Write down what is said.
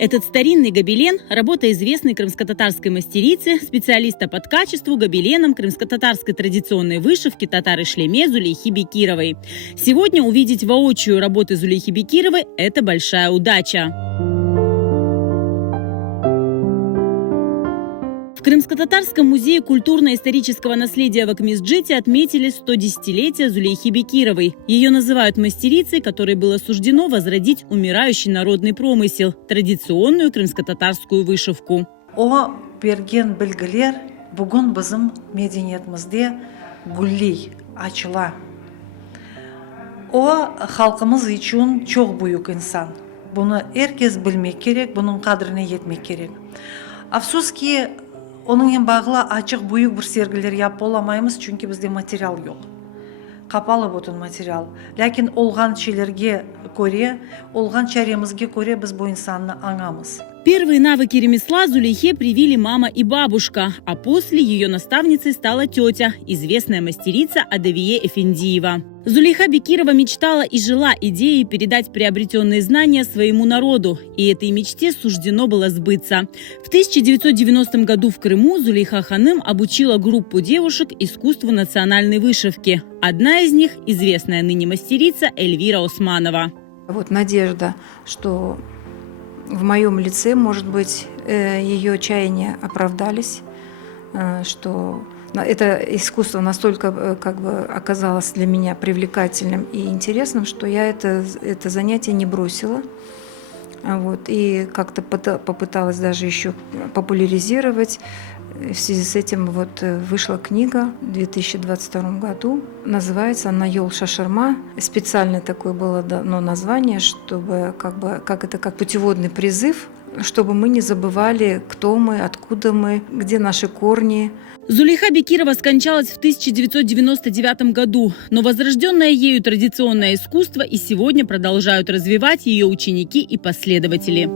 Этот старинный гобелен – работа известной крымско-татарской мастерицы, специалиста по качеству гобеленам крымско-татарской традиционной вышивки татары-шлеме Зулейхи Бекировой. Сегодня увидеть воочию работы Зулейхи Бекировой – это большая удача. В Крымско-татарском музее культурно-исторического наследия в Акмисджите отметили 110-летие Зулейхи Бекировой. Ее называют мастерицей, которой было суждено возродить умирающий народный промысел – традиционную крымско-татарскую вышивку. О берген белгилер бүгін біздің мәдениетімізде гүллей, ачыла. О халқымыз үшін çok büyük insan. Bunu herkes bilmek gerek, bunun kadrine yetmek gerek. Afsus ki onun en bağlı açık büyük bir sergiler yap olamayız çünkü bizde material yok. Kapalı bütün material. Lakin olğan şeylerге көре, olğan çaremizге көре biz bu insanı anamız. Первые навыки ремесла Зулейхе привили мама и бабушка, а после ее наставницей стала тетя, известная мастерица Адавие Эфендиева. Зулейха Бекирова мечтала и жила идеей передать приобретенные знания своему народу, и этой мечте суждено было сбыться. В 1990 году в Крыму Зулейха Ханым обучила группу девушек искусству национальной вышивки. Одна из них – известная ныне мастерица Эльвира Османова. Вот надежда, что в моем лице, может быть, ее чаяния оправдались, что это искусство настолько оказалось для меня привлекательным и интересным, что я это занятие не бросила. Вот, и как-то попыталась даже еще популяризировать. В связи с этим вышла книга в 2022 году. Называется она «Йол Шашарма». Специальное такое было название, чтобы как путеводный призыв, чтобы мы не забывали, кто мы, откуда мы, где наши корни. Зулейха Бекирова скончалась в 1999 году, но возрожденное ею традиционное искусство и сегодня продолжают развивать ее ученики и последователи.